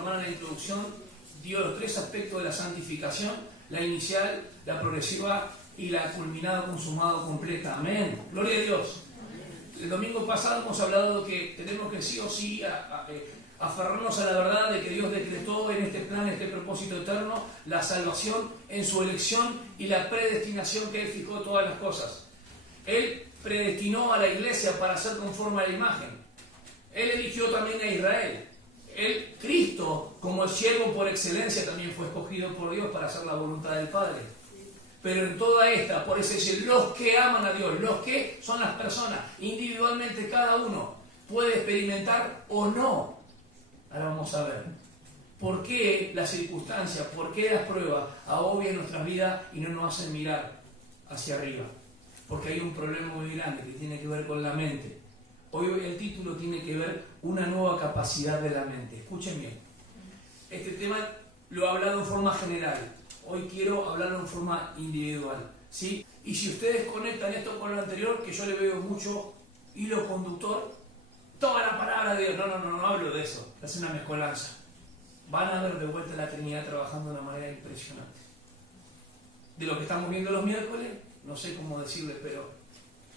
hermana en la introducción dio los 3 aspectos de la santificación: la inicial, la progresiva y la culminada, consumada, completa. Amén. Gloria a Dios. El domingo pasado hemos hablado de que tenemos que sí o sí aferrarnos a la verdad de que Dios decretó en este plan, en este propósito eterno, la salvación en su elección y la predestinación que Él fijó todas las cosas. Él predestinó a la iglesia para ser conforme a la imagen. Él eligió también a Israel. Cristo, como el siervo por excelencia, también fue escogido por Dios para hacer la voluntad del Padre. Pero en toda esta, por eso dice, los que aman a Dios, los que son las personas, individualmente cada uno puede experimentar o no. Ahora vamos a ver por qué las circunstancias, por qué las pruebas agobian nuestras vidas y no nos hacen mirar hacia arriba. Porque hay un problema muy grande que tiene que ver con la mente. Hoy el título tiene que ver una nueva capacidad de la mente. Escuchen bien. Este tema lo he hablado en forma general. Hoy quiero hablarlo en forma individual, ¿sí? Y si ustedes conectan esto con lo anterior, que yo le veo mucho hilo conductor, toda la palabra de Dios, no hablo de eso, es una mezcolanza. Van a ver de vuelta la Trinidad trabajando de una manera impresionante. De lo que estamos viendo los miércoles, no sé cómo decirles, pero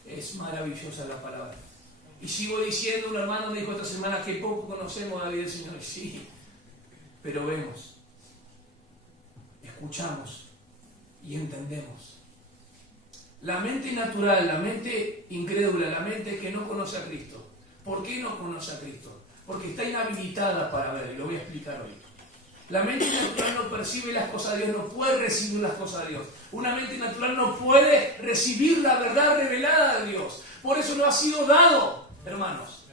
es maravillosa la palabra. Y sigo diciendo, un hermano me dijo esta semana que poco conocemos a la vida del Señor. Sí, pero vemos, escuchamos y entendemos. La mente natural, la mente incrédula, la mente que no conoce a Cristo. ¿Por qué no conoce a Cristo? Porque está inhabilitada para ver, y lo voy a explicar hoy. La mente natural no percibe las cosas de Dios, no puede recibir las cosas de Dios. Una mente natural no puede recibir la verdad revelada de Dios. Por eso no ha sido dado, hermanos.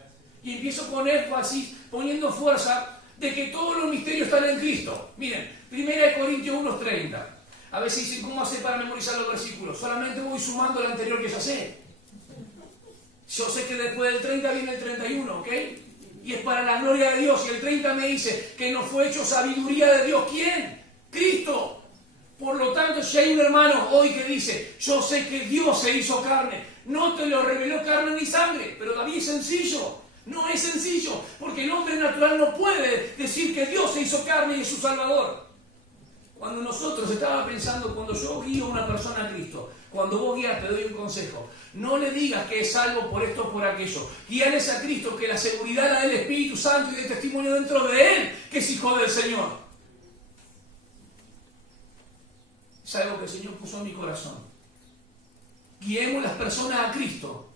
Y empiezo con énfasis, poniendo fuerza, de que todos los misterios están en Cristo. Miren, 1 Corintios 1:30. A veces dicen, ¿cómo hace para memorizar los versículos? Solamente voy sumando el anterior que ya sé. Yo sé que después del 30 viene el 31, ¿ok? Y es para la gloria de Dios. Y el 30 me dice que nos fue hecho sabiduría de Dios. ¿Quién? Cristo. Por lo tanto, si hay un hermano hoy que dice, yo sé que Dios se hizo carne, no te lo reveló carne ni sangre, pero David es sencillo. No es sencillo, porque el hombre natural no puede decir que Dios se hizo carne y es su Salvador. Cuando nosotros, estaba pensando, cuando yo guío a una persona a Cristo, cuando vos guías, te doy un consejo. No le digas que es salvo por esto o por aquello. Guíales a Cristo, que la seguridad la del Espíritu Santo y del testimonio dentro de Él, que es hijo del Señor. Es algo que el Señor puso en mi corazón. Guiemos las personas a Cristo,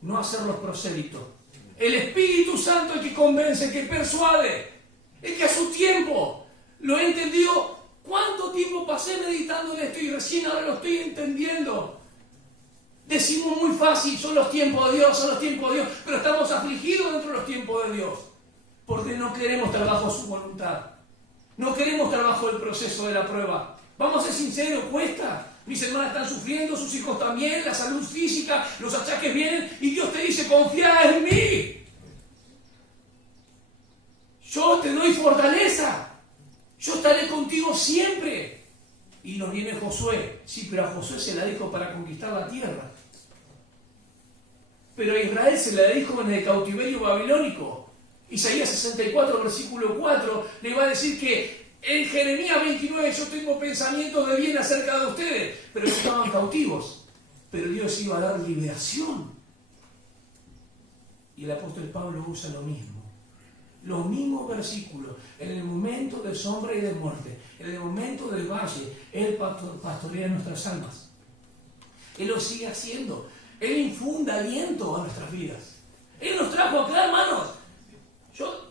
no a hacerlos prosélitos. El Espíritu Santo es el que convence, el que persuade, el que a su tiempo lo he entendido. ¿Cuánto tiempo pasé meditando en esto y recién ahora lo estoy entendiendo? Decimos muy fácil, son los tiempos de Dios, son los tiempos de Dios, pero estamos afligidos dentro de los tiempos de Dios, porque no queremos estar bajo su voluntad, no queremos estar bajo el proceso de la prueba. Vamos a ser sinceros, cuesta. Mis hermanas están sufriendo, sus hijos también, la salud física, los achaques vienen, y Dios te dice, confía en mí. Yo te doy fortaleza. Yo estaré contigo siempre. Y nos viene Josué. Sí, pero a Josué se la dijo para conquistar la tierra. Pero a Israel se la dijo en el cautiverio babilónico. Isaías 64, versículo 4, le va a decir que en Jeremías 29, yo tengo pensamientos de bien acerca de ustedes, pero estaban cautivos. Pero Dios iba a dar liberación. Y el apóstol Pablo usa lo mismo. Los mismos versículos, en el momento de sombra y de muerte, en el momento del valle, Él pastorea nuestras almas. Él lo sigue haciendo. Él infunde aliento a nuestras vidas. Él nos trajo acá, hermanos.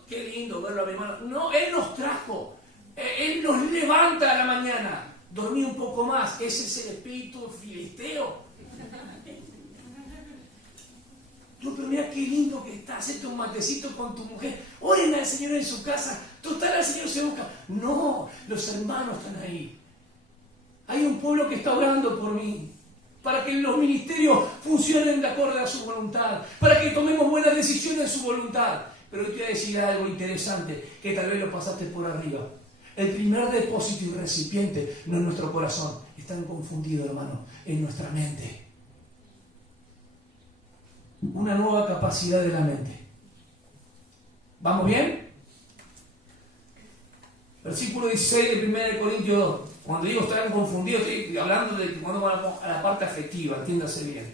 Qué lindo verlo a mi hermano. No, Él nos trajo. Él nos levanta a la mañana. Dormí un poco más. Ese es el espíritu filisteo. Pero mira qué lindo que está, hacete un matecito con tu mujer, oren al Señor en su casa, total al Señor se busca. No, los hermanos están ahí. Hay un pueblo que está orando por mí, para que los ministerios funcionen de acuerdo a su voluntad, para que tomemos buenas decisiones en su voluntad. Pero te voy a decir algo interesante, que tal vez lo pasaste por arriba. El primer depósito y recipiente no es nuestro corazón, están confundidos, hermano, en nuestra mente. Una nueva capacidad de la mente. ¿Vamos bien? Versículo 16 de 1 Corintios 2. Cuando digo están confundidos, estoy hablando de cuando vamos a la parte afectiva, entiéndase bien.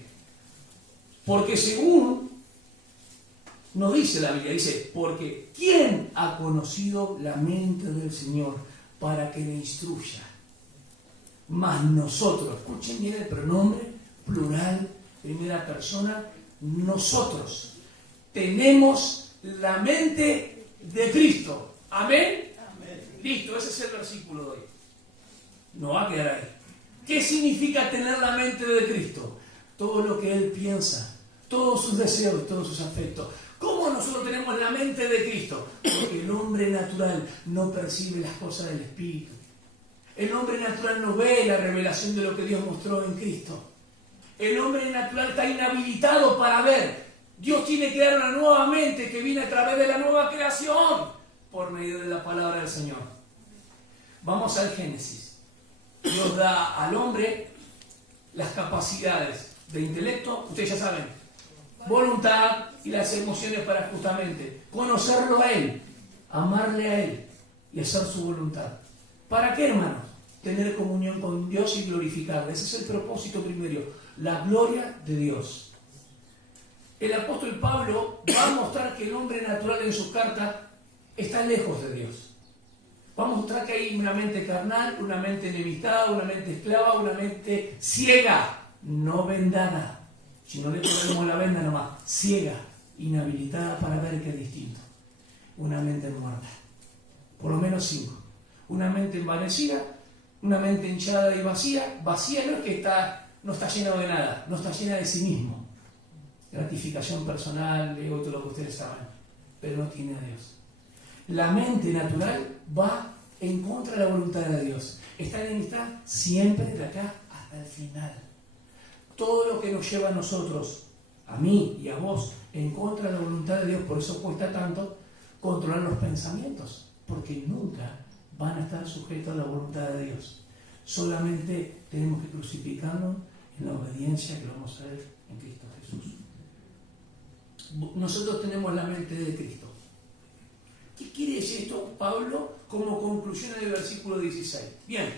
Porque según nos dice la Biblia, dice, porque ¿quién ha conocido la mente del Señor para que le instruya? Mas nosotros, escuchen bien el pronombre plural, primera persona, nosotros tenemos la mente de Cristo. ¿Amén? Amén. Listo, ese es el versículo de hoy. No va a quedar ahí. ¿Qué significa tener la mente de Cristo? Todo lo que Él piensa, todos sus deseos, todos sus afectos. ¿Cómo nosotros tenemos la mente de Cristo? Porque el hombre natural no percibe las cosas del Espíritu. El hombre natural no ve la revelación de lo que Dios mostró en Cristo. El hombre natural está inhabilitado para ver. Dios tiene que dar una nueva mente que viene a través de la nueva creación por medio de la palabra del Señor. Vamos al Génesis. Dios da al hombre las capacidades de intelecto, ustedes ya saben, voluntad y las emociones para justamente conocerlo a Él, amarle a Él y hacer su voluntad. ¿Para qué, hermanos? Tener comunión con Dios y glorificarle. Ese es el propósito primero, la gloria de Dios. El apóstol Pablo va a mostrar que el hombre natural en su carta está lejos de Dios. Va a mostrar que hay una mente carnal, una mente enemistada, una mente esclava, una mente ciega, no vendada. Si no le ponemos la venda nomás, ciega, inhabilitada para ver que es distinto. Una mente muerta. Por lo menos 5. Una mente envanecida, una mente hinchada y vacía. Vacía no es que no está llena de nada, no está llena de sí mismo. Gratificación personal, ego, todo lo que ustedes saben, pero no tiene a Dios. La mente natural va en contra de la voluntad de Dios. Está enemistad siempre de acá hasta el final. Todo lo que nos lleva a nosotros, a mí y a vos, en contra de la voluntad de Dios, por eso cuesta tanto controlar los pensamientos, porque nunca van a estar sujetos a la voluntad de Dios. Solamente tenemos que crucificarnos en la obediencia que vamos a ver en Cristo Jesús. Nosotros tenemos la mente de Cristo. ¿Qué quiere decir esto, Pablo, como conclusión en el versículo 16? Bien,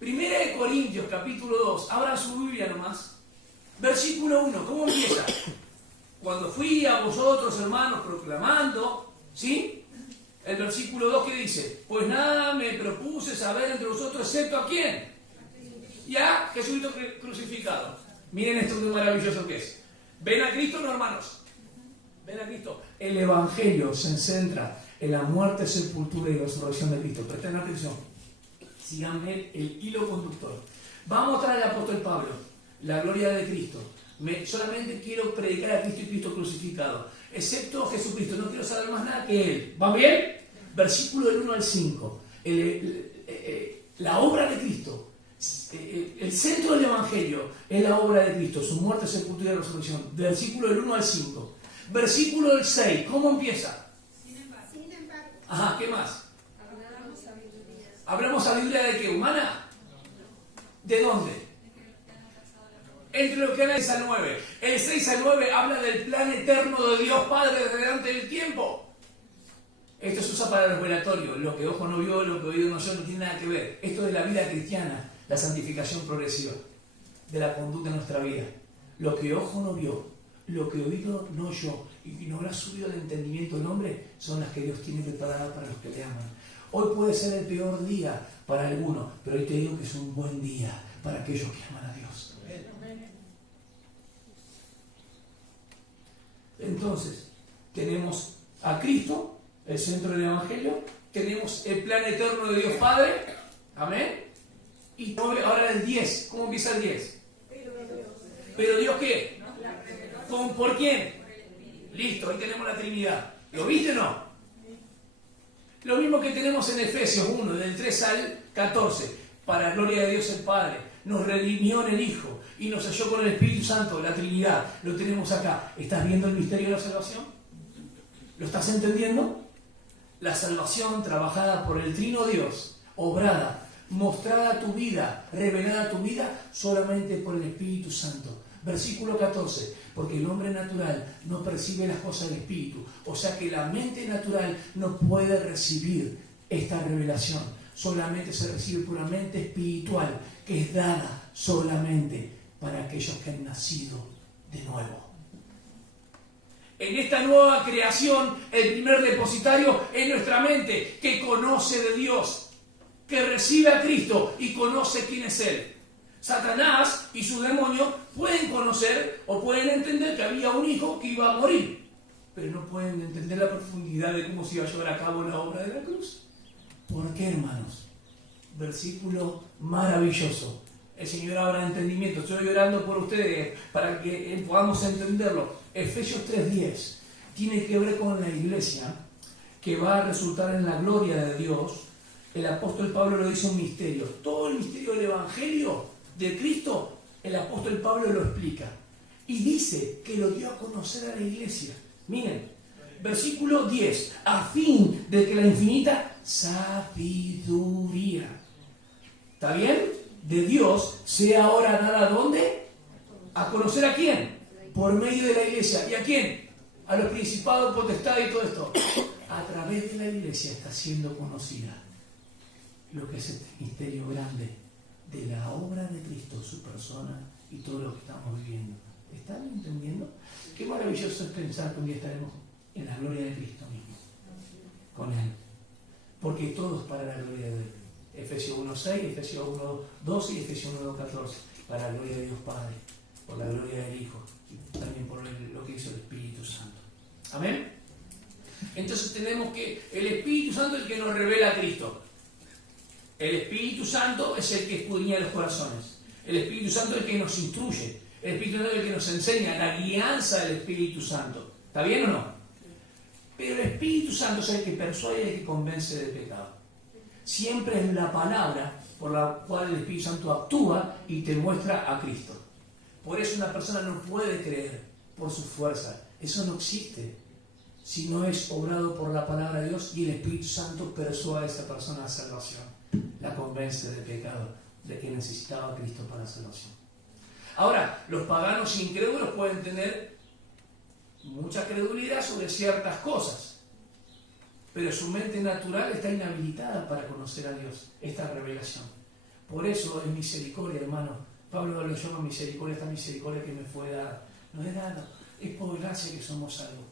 1 Corintios capítulo 2, abran su Biblia nomás. Versículo 1, ¿cómo empieza? Cuando fui a vosotros, hermanos, proclamando, ¿sí? El versículo 2, ¿qué dice? Pues nada me propuse saber entre vosotros, excepto ¿a quién? Y a Jesucristo crucificado. Miren esto que maravilloso que es. ¿Ven a Cristo, no, hermanos? ¿Ven a Cristo? El Evangelio se centra en la muerte, sepultura y resurrección de Cristo. Presten atención. Síganme el hilo conductor. Va a mostrar el apóstol Pablo la gloria de Cristo. Solamente quiero predicar a Cristo y Cristo crucificado. Excepto Jesucristo. No quiero saber más nada que Él. ¿Van bien? Versículo del 1 al 5. La obra de Cristo. El centro del Evangelio es la obra de Cristo. Su muerte, sepultura y resurrección. Versículo del 1 al 5. Versículo del 6. ¿Cómo empieza? Sin embargo. Ajá, ¿qué más? Hablamos sabiduría. ¿Hablamos sabiduría de qué? ¿Humana? ¿De dónde? Entre los que analiza el 9. El 6 al 9 habla del plan eterno de Dios Padre desde delante del tiempo. Esto se usa para el revelatorio. Lo que ojo no vio, lo que oído no oyó, no tiene nada que ver. Esto de la vida cristiana, la santificación progresiva, de la conducta de nuestra vida. Lo que ojo no vio, lo que oído no oyó y no habrá subido al entendimiento del hombre, son las que Dios tiene preparadas para los que le aman. Hoy puede ser el peor día para algunos, pero hoy te digo que es un buen día para aquellos que aman a Dios. Entonces, tenemos a Cristo, el centro del Evangelio, tenemos el plan eterno de Dios Padre, amén, y ahora el 10, ¿cómo empieza el 10? ¿Pero Dios qué? ¿Por quién? Listo, ahí tenemos la Trinidad. ¿Lo viste o no? Lo mismo que tenemos en Efesios 1, del 3 al 14. Para gloria de Dios el Padre, nos redimió en el Hijo y nos halló con el Espíritu Santo, la Trinidad. Lo tenemos acá. ¿Estás viendo el misterio de la salvación? ¿Lo estás entendiendo? La salvación trabajada por el Trino Dios, obrada, mostrada a tu vida, revelada a tu vida solamente por el Espíritu Santo. Versículo 14, porque el hombre natural no percibe las cosas del Espíritu, o sea que la mente natural no puede recibir Esta revelación solamente se recibe puramente espiritual, que es dada solamente para aquellos que han nacido de nuevo. En esta nueva creación, el primer depositario es nuestra mente, que conoce de Dios, que recibe a Cristo y conoce quién es Él. Satanás y sus demonios pueden conocer o pueden entender que había un hijo que iba a morir, pero no pueden entender la profundidad de cómo se iba a llevar a cabo la obra de la cruz. ¿Por qué, hermanos? Versículo maravilloso. El Señor abra entendimiento. Estoy orando por ustedes para que podamos entenderlo. Efesios 3:10 tiene que ver con la iglesia que va a resultar en la gloria de Dios. El apóstol Pablo lo dice un misterio. Todo el misterio del Evangelio de Cristo, el apóstol Pablo lo explica. Y dice que lo dio a conocer a la iglesia. Miren, versículo 10. A fin de que la infinita sabiduría, ¿está bien?, de Dios sea ahora dada, ¿dónde? ¿A conocer a quién? Por medio de la iglesia. ¿Y a quién? A los principados, potestades y todo esto. A través de la iglesia está siendo conocida lo que es este misterio grande de la obra de Cristo, su persona y todo lo que estamos viviendo. ¿Están entendiendo? Qué maravilloso es pensar que un día estaremos en la gloria de Cristo mismo, con Él. Porque todo es para la gloria de Él. Efesios 1:6, Efesios 1:12 y Efesios 1:14. Para la gloria de Dios Padre, por la gloria del Hijo y también por lo que hizo el Espíritu Santo. ¿Amén? Entonces tenemos que el Espíritu Santo es el que nos revela a Cristo. El Espíritu Santo es el que escudriña los corazones. El Espíritu Santo es el que nos instruye. El Espíritu Santo es el que nos enseña, la guianza del Espíritu Santo. ¿Está bien o no? Pero el Espíritu Santo es el que persuade y el que convence del pecado. Siempre es la palabra por la cual el Espíritu Santo actúa y te muestra a Cristo. Por eso una persona no puede creer por su fuerza. Eso no existe si no es obrado por la palabra de Dios y el Espíritu Santo persuade a esa persona a salvación. La convence del pecado, de que necesitaba a Cristo para la salvación. Ahora, los paganos incrédulos pueden tener mucha credulidad sobre ciertas cosas, pero su mente natural está inhabilitada para conocer a Dios, esta revelación. Por eso es misericordia, hermano. Pablo lo llama misericordia, esta misericordia que me fue dada. No es dada, es por gracia que somos salvos.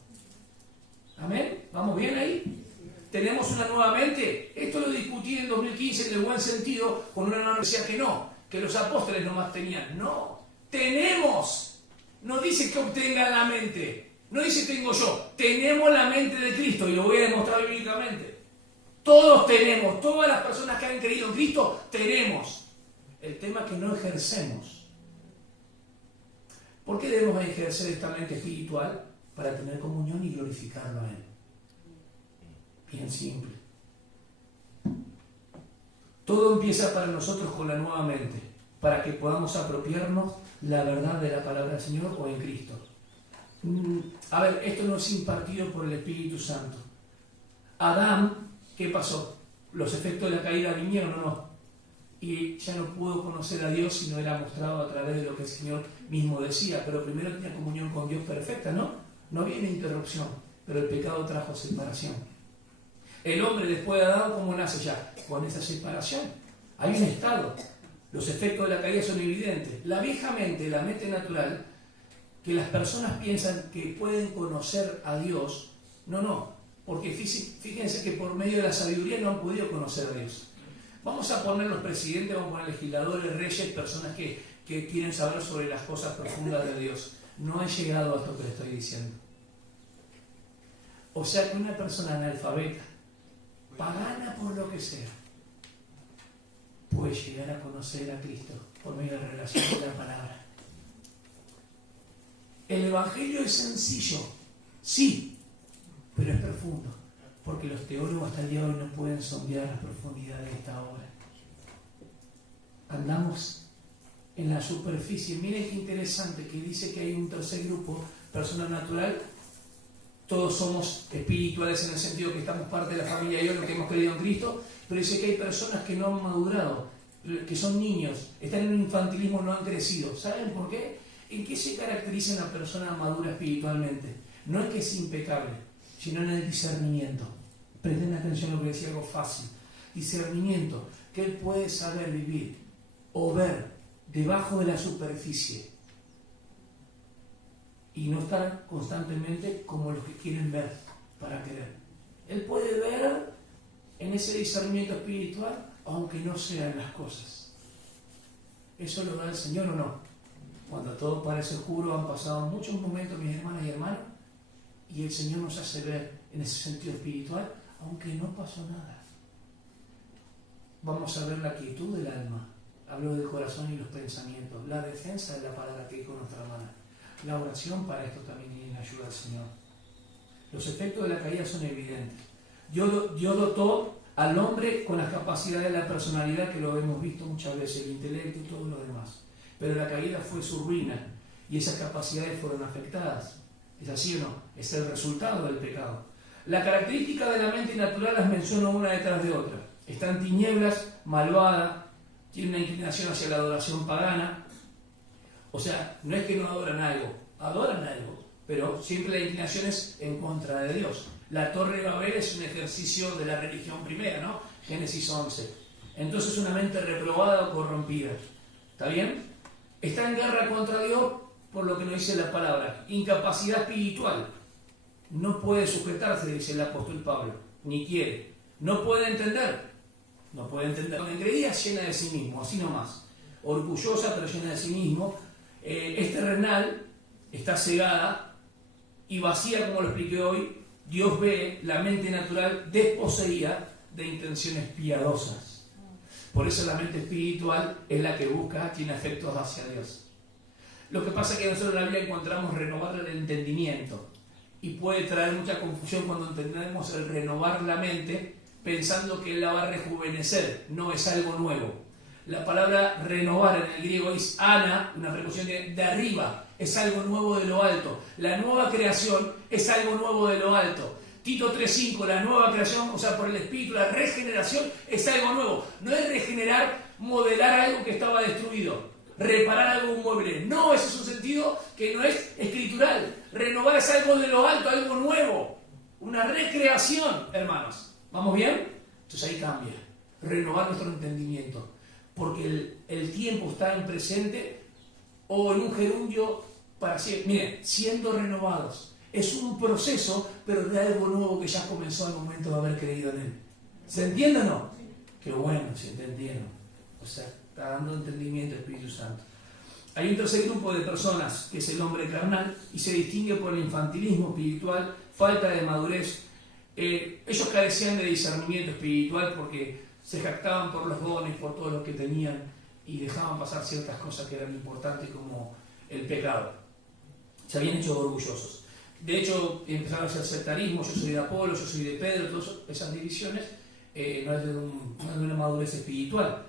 ¿Amén? ¿Vamos bien ahí? ¿Tenemos una nueva mente? Esto lo discutí en 2015 en el buen sentido, con una hermana que decía que no, que los apóstoles nomás tenían. No, tenemos. No dice que obtengan la mente. No dice tengo yo, tenemos la mente de Cristo y lo voy a demostrar bíblicamente. Todos tenemos, todas las personas que han creído en Cristo, tenemos. El tema es que no ejercemos. ¿Por qué debemos ejercer esta mente espiritual? Para tener comunión y glorificarlo a Él. Bien simple. Todo empieza para nosotros con la nueva mente, para que podamos apropiarnos la verdad de la palabra del Señor o en Cristo. A ver, esto no es impartido por el Espíritu Santo. Adán, ¿qué pasó? Los efectos de la caída vinieron o no. Y ya no pudo conocer a Dios si no era mostrado a través de lo que el Señor mismo decía. Pero primero tenía comunión con Dios perfecta, ¿no? No había una interrupción, pero el pecado trajo separación. El hombre después de Adán, ¿cómo nace ya? Con esa separación. Hay un estado. Los efectos de la caída son evidentes. La vieja mente, la mente natural, que las personas piensan que pueden conocer a Dios, no, porque fíjense que por medio de la sabiduría no han podido conocer a Dios. Vamos a poner los presidentes, vamos a poner legisladores, reyes, personas que quieren saber sobre las cosas profundas de Dios. No han llegado a esto que les estoy diciendo. O sea que una persona analfabeta, pagana por lo que sea, puede llegar a conocer a Cristo por medio de la relación con la palabra. El Evangelio es sencillo, sí, pero es profundo, porque los teólogos hasta el día de hoy no pueden sondear la profundidad de esta obra. Andamos en la superficie. Miren qué interesante que dice que hay un tercer grupo, persona natural. Todos somos espirituales en el sentido que estamos parte de la familia de Dios, los que hemos creído en Cristo, pero dice que hay personas que no han madurado, que son niños, están en un infantilismo, no han crecido. ¿Saben por qué? ¿En qué se caracteriza una persona madura espiritualmente? No es que es impecable, sino en el discernimiento. Presten atención a lo que decía, algo fácil. Discernimiento, que él puede saber vivir o ver debajo de la superficie y no estar constantemente como los que quieren ver para querer. Él puede ver en ese discernimiento espiritual aunque no sean las cosas. ¿Eso lo da el Señor o no? Cuando todo parece oscuro, han pasado muchos momentos, mis hermanas y hermanos, y el Señor nos hace ver en ese sentido espiritual aunque no pasó nada. Vamos a ver la quietud del alma. Hablo del corazón y los pensamientos. La defensa de la palabra que hay con nuestra hermana. La oración para esto también y en ayuda al Señor. Los efectos de la caída son evidentes. Dios dotó al hombre con las capacidades de la personalidad, que lo hemos visto muchas veces, el intelecto y todo lo demás. Pero la caída fue su ruina y esas capacidades fueron afectadas. ¿Es así o no? Es el resultado del pecado. La característica de la mente natural las menciono una detrás de otra. Está en tinieblas, malvada, tiene una inclinación hacia la adoración pagana. O sea, no es que no adoran algo, pero siempre la inclinación es en contra de Dios. La Torre de Babel es un ejercicio de la religión primera, ¿no? Génesis 11. Entonces una mente reprobada o corrompida. ¿Está bien? Está en guerra contra Dios por lo que nos dice la palabra. Incapacidad espiritual. No puede sujetarse, dice el apóstol Pablo, ni quiere. No puede entender. Con engreídas, llena de sí mismo, así nomás. Orgullosa, pero llena de sí mismo. Es terrenal, está cegada y vacía, como lo expliqué hoy. Dios ve la mente natural desposeída de intenciones piadosas. Por eso la mente espiritual es la que busca, tiene afectos hacia Dios. Lo que pasa es que nosotros en la Biblia encontramos renovar el entendimiento. Y puede traer mucha confusión cuando entendemos el renovar la mente, pensando que Él la va a rejuvenecer. No es algo nuevo. La palabra renovar en el griego es ana, una preposición de arriba. Es algo nuevo de lo alto. La nueva creación es algo nuevo de lo alto. Tito 3:5, la nueva creación, o sea, por el Espíritu, la regeneración es algo nuevo. No es regenerar, modelar algo que estaba destruido, reparar algo mueble. No, ese es un sentido que no es escritural. Renovar es algo de lo alto, algo nuevo. Una recreación, hermanos. ¿Vamos bien? Entonces ahí cambia. Renovar nuestro entendimiento. Porque el tiempo está en presente o en un gerundio para siempre. Miren, siendo renovados. Es un proceso, pero de algo nuevo que ya comenzó al momento de haber creído en Él. ¿Se entiende o no? Qué bueno, si entendieron. O sea, está dando entendimiento al Espíritu Santo. Hay un tercer grupo de personas, que es el hombre carnal, y se distingue por el infantilismo espiritual, falta de madurez. Ellos carecían de discernimiento espiritual porque se jactaban por los dones, por todo lo que tenían, y dejaban pasar ciertas cosas que eran importantes, como el pecado. Se habían hecho orgullosos. De hecho, empezaron a hacer sectarismo, yo soy de Apolo, yo soy de Pedro, todas esas divisiones, no es de una madurez espiritual.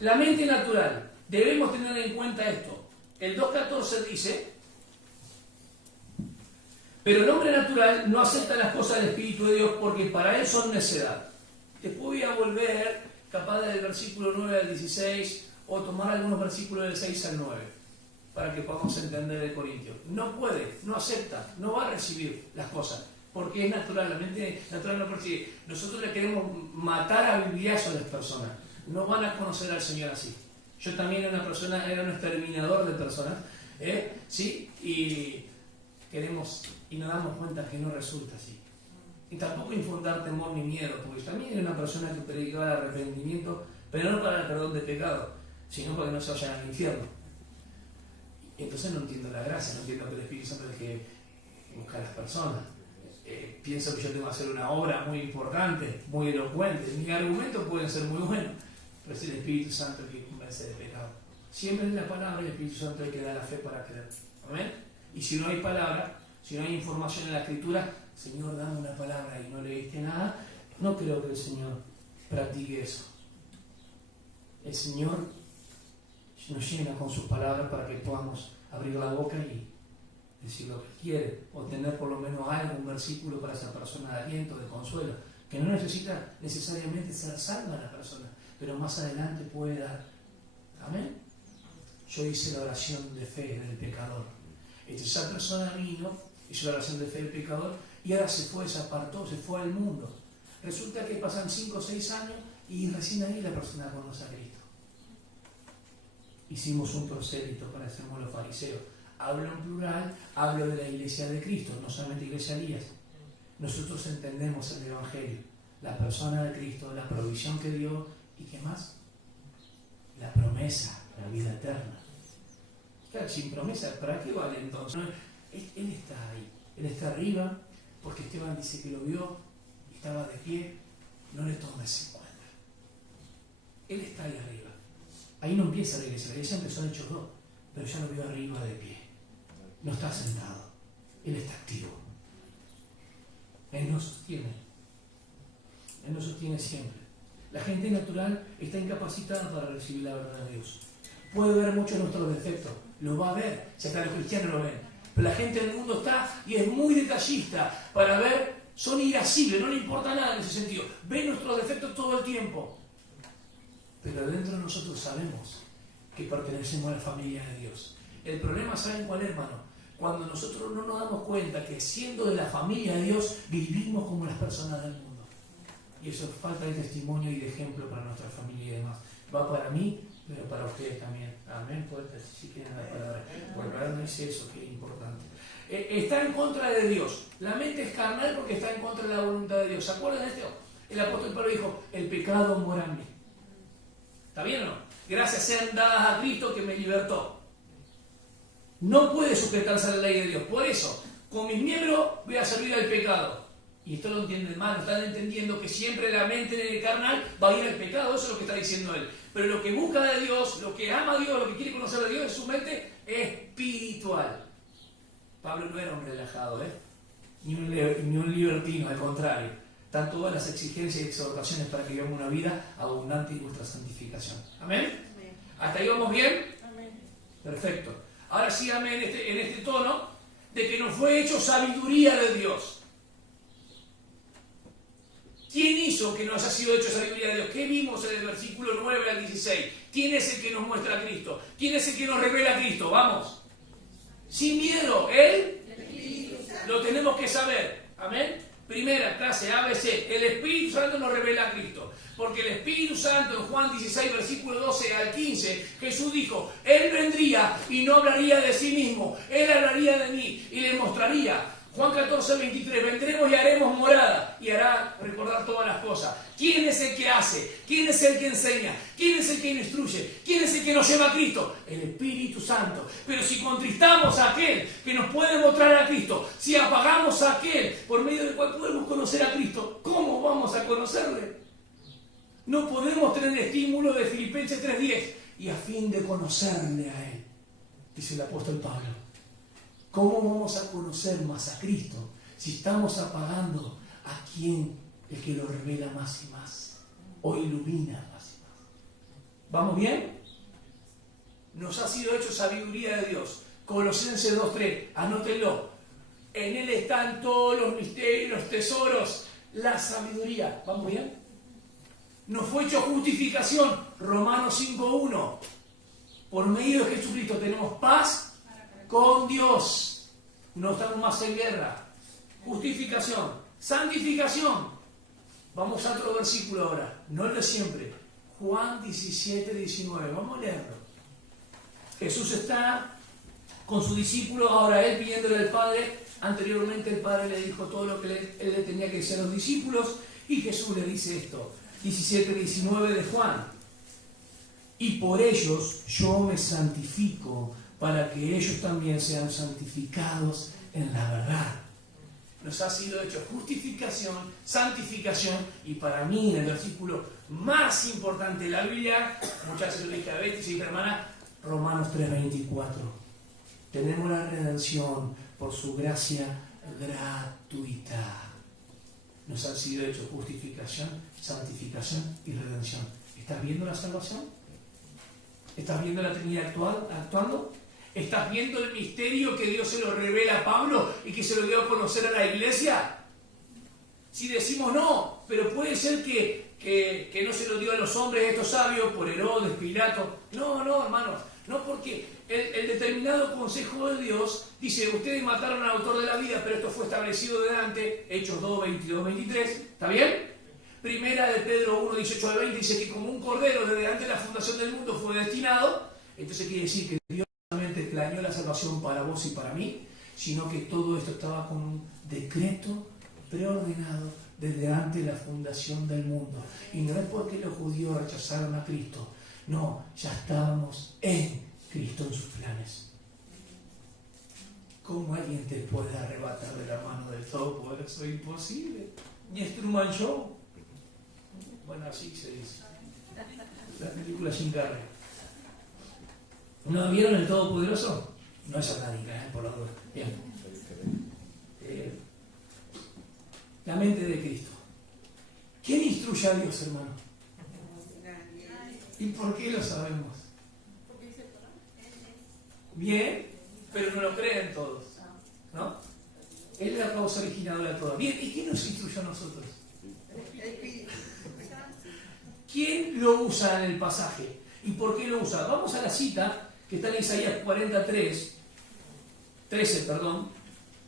La mente natural, debemos tener en cuenta esto. El 2.14 dice, pero el hombre natural no acepta las cosas del Espíritu de Dios porque para él son necedad. Después voy a volver, capaz del versículo 9 al 16, o tomar algunos versículos del 6 al 9. Para que podamos entender el Corintio. No puede, no acepta, no va a recibir las cosas, porque es natural, la mente natural no percibe. Nosotros le queremos matar a bibliazos a las personas, no van a conocer al Señor así. Yo también era un exterminador de personas, ¿sí? Y queremos, y nos damos cuenta que no resulta así. Y tampoco infundar temor ni miedo, porque también era una persona que predicaba el arrepentimiento, pero no para el perdón de pecado, sino para que no se vayan al infierno. Entonces no entiendo la gracia, no entiendo que el Espíritu Santo es el que busca a las personas. Pienso que yo tengo que hacer una obra muy importante, muy elocuente. Mis argumentos pueden ser muy buenos, pero es el Espíritu Santo el que convence de pecado. Siempre es la palabra y el Espíritu Santo el que da la fe para creer. ¿Amén? Y si no hay palabra, si no hay información en la Escritura, Señor, dame una palabra y no leíste nada, no creo que el Señor practique eso. El Señor nos llena con sus palabras para que podamos abrir la boca y decir lo que quiere, o tener por lo menos algo, un versículo para esa persona de aliento, de consuelo, que no necesita necesariamente ser salva la persona, pero más adelante puede dar. Amén. Yo hice la oración de fe del pecador. Entonces esa persona vino, hizo la oración de fe del pecador, y ahora se apartó, se fue al mundo. Resulta que pasan 5 o 6 años y recién ahí la persona conoce a Cristo. Hicimos un prosélito, parecemos los fariseos. Hablo en plural, hablo de la iglesia de Cristo, no solamente iglesia de Elías. Nosotros entendemos el Evangelio, la persona de Cristo, la provisión que dio y ¿qué más? La promesa, la vida eterna. Claro, sin promesa, ¿para qué vale entonces? Él está ahí, Él está arriba, porque Esteban dice que lo vio y estaba de pie. No le tomes en cuenta. Él está ahí arriba. Ahí no empieza la iglesia empezó en Hechos 2, pero ya lo vio arriba de pie. No está sentado, Él está activo. Él nos sostiene. Él nos sostiene siempre. La gente natural está incapacitada para recibir la verdad de Dios. Puede ver muchos nuestros defectos, lo va a ver, si hasta los cristianos lo ven. Pero la gente del mundo está y es muy detallista para ver, son irascibles, no le importa nada en ese sentido. Ven nuestros defectos todo el tiempo. Pero dentro de nosotros sabemos que pertenecemos a la familia de Dios. El problema, ¿saben cuál es, hermano? Cuando nosotros no nos damos cuenta que siendo de la familia de Dios, vivimos como las personas del mundo. Y eso es falta de testimonio y de ejemplo para nuestra familia y demás. Va para mí, pero para ustedes también. Amén. Si quieren la palabra. Bueno, ahora no dice eso, que es importante. Está en contra de Dios. La mente es carnal porque está en contra de la voluntad de Dios. ¿Se acuerdan de esto? El apóstol Pablo dijo, el pecado mora en mí. ¿Está bien o no? Gracias sean dadas a Cristo que me libertó. No puede sujetarse a la ley de Dios. Por eso, con mis miembros voy a servir al pecado. Y esto lo entienden mal, están entendiendo que siempre la mente carnal va a ir al pecado. Eso es lo que está diciendo él. Pero lo que busca de Dios, lo que ama a Dios, lo que quiere conocer de Dios es su mente espiritual. Pablo no era un relajado, ni un libertino, al contrario. Están todas las exigencias y exhortaciones para que vivamos una vida abundante y vuestra santificación. ¿Amén? Amén. ¿Hasta ahí vamos bien? Amén. Perfecto. Ahora sí, amén, en este tono de que nos fue hecho sabiduría de Dios. ¿Quién hizo que nos haya sido hecho sabiduría de Dios? ¿Qué vimos en el versículo 9 al 16? ¿Quién es el que nos muestra a Cristo? ¿Quién es el que nos revela a Cristo? Vamos. Sin miedo, Él lo tenemos que saber. Amén. Primera clase, ABC. El Espíritu Santo nos revela a Cristo. Porque el Espíritu Santo, en Juan 16, versículo 12 al 15, Jesús dijo, Él vendría y no hablaría de sí mismo. Él hablaría de mí y le mostraría. Juan 14, 23, vendremos y haremos morada y hará recordar todas las cosas. ¿Quién es el que hace? ¿Quién es el que enseña? ¿Quién es el que instruye? ¿Quién es el que nos lleva a Cristo? El Espíritu Santo. Pero si contristamos a aquel que nos puede mostrar a Cristo, si apagamos a aquel por medio del cual podemos conocer a Cristo, ¿cómo vamos a conocerle? No podemos tener el estímulo de Filipenses 3:10 y a fin de conocerle a Él, dice el apóstol Pablo. ¿Cómo vamos a conocer más a Cristo si estamos apagando a quien el que lo revela más y más o ilumina más y más? ¿Vamos bien? Nos ha sido hecho sabiduría de Dios. Colosenses 2:3, anótenlo. En Él están todos los misterios, los tesoros, la sabiduría. ¿Vamos bien? Nos fue hecho justificación. Romanos 5:1. Por medio de Jesucristo tenemos paz con Dios. No estamos más en guerra. Justificación. Santificación. Vamos a otro versículo ahora. No el de siempre. Juan 17, 19. Vamos a leerlo. Jesús está con su discípulo. Ahora él pidiéndole al Padre. Anteriormente el Padre le dijo todo lo que él le tenía que decir a los discípulos. Y Jesús le dice esto. 17, 19 de Juan. Y por ellos yo me santifico, para que ellos también sean santificados en la verdad. Nos ha sido hecho justificación, santificación, y para mí, en el versículo más importante de la Biblia, muchas veces lo dije a Betty, sí, hermana, Romanos 3:24. Tenemos la redención por su gracia gratuita. Nos han sido hechos justificación, santificación y redención. ¿Estás viendo la salvación? ¿Estás viendo la Trinidad actuando? ¿Estás viendo el misterio que Dios se lo revela a Pablo y que se lo dio a conocer a la iglesia? Si decimos no, pero puede ser que no se lo dio a los hombres estos sabios por Herodes, Pilato. No, hermanos. No porque el determinado consejo de Dios dice, ustedes mataron al autor de la vida, pero esto fue establecido de antes, Hechos 2, 22, 23, ¿está bien? Primera de Pedro 1, 18 al 20 dice que como un cordero desde antes de la fundación del mundo fue destinado, entonces quiere decir que Dios no solamente planeó la salvación para vos y para mí, sino que todo esto estaba con un decreto preordenado desde antes de la fundación del mundo. Y no es porque los judíos rechazaron a Cristo, no, ya estábamos en Cristo, en sus planes. ¿Cómo alguien te puede arrebatar de la mano del Todopoderoso? Es imposible. Ni es Truman Show. Bueno, así se dice. La película Jim Carrey. ¿No vieron el Todopoderoso? No es satánica, por la duda. Bien. La mente de Cristo. ¿Quién instruye a Dios, hermano? ¿Y por qué lo sabemos? Bien, pero no lo creen todos, ¿no? Él es la causa originadora de todo. Bien, ¿y quién nos instruye a nosotros? ¿Quién lo usa en el pasaje? ¿Y por qué lo usa? Vamos a la cita que está en Isaías 43, 13,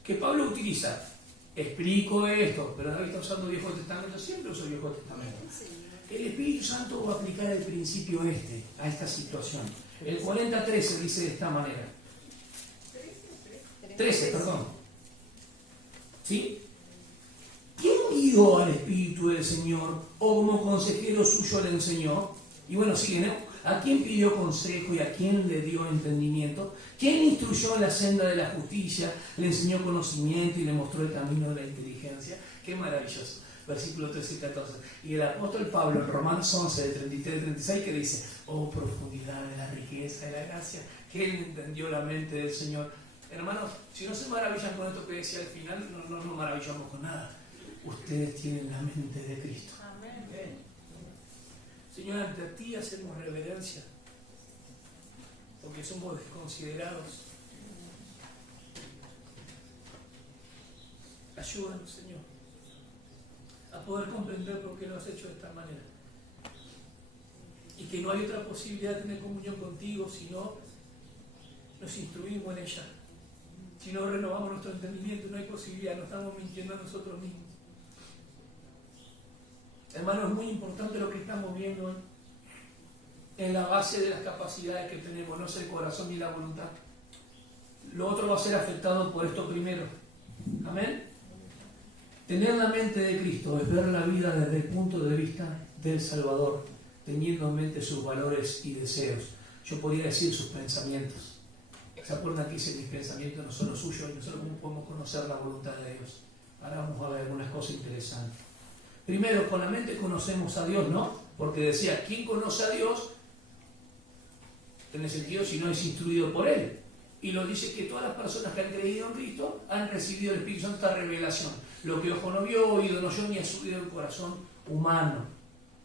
que Pablo utiliza. Explico esto, pero ahora está usando Viejo Testamento, siempre uso Viejo Testamento. El Espíritu Santo va a aplicar el principio a esta situación. El 40:13 dice de esta manera. 13. ¿Sí? ¿Quién guió al Espíritu del Señor o como consejero suyo le enseñó? Y bueno, sigue, ¿no? ¿A quién pidió consejo y a quién le dio entendimiento? ¿Quién instruyó en la senda de la justicia, le enseñó conocimiento y le mostró el camino de la inteligencia? ¡Qué maravilloso! Versículo 13 y 14. Y el apóstol Pablo en Romanos 11, de 33 y 36, que dice, oh profundidad de la riqueza y la gracia, que él entendió la mente del Señor. Hermanos, si no se maravillan con esto que decía al final, no nos maravillamos con nada. Ustedes tienen la mente de Cristo. Amén. Señor, ante ti hacemos reverencia, porque somos desconsiderados. Ayúdanos, Señor, a poder comprender por qué lo has hecho de esta manera. Y que no hay otra posibilidad de tener comunión contigo si no nos instruimos en ella. Si no renovamos nuestro entendimiento, no hay posibilidad, nos estamos mintiendo a nosotros mismos. Hermano, es muy importante lo que estamos viendo en la base de las capacidades que tenemos, no es el corazón ni la voluntad. Lo otro va a ser afectado por esto primero. Amén. Tener la mente de Cristo es ver la vida desde el punto de vista del Salvador, teniendo en mente sus valores y deseos. Yo podría decir sus pensamientos. ¿Se acuerdan que dice mis pensamientos no son los suyos y nosotros no podemos conocer la voluntad de Dios? Ahora vamos a ver algunas cosas interesantes. Primero, con la mente conocemos a Dios, ¿no? Porque decía, ¿quién conoce a Dios? En el sentido si no es instruido por Él. Y lo dice que todas las personas que han creído en Cristo han recibido el Espíritu Santo, esta revelación. Lo que ojo no vio, oído no oyó, ni ha subido el corazón humano.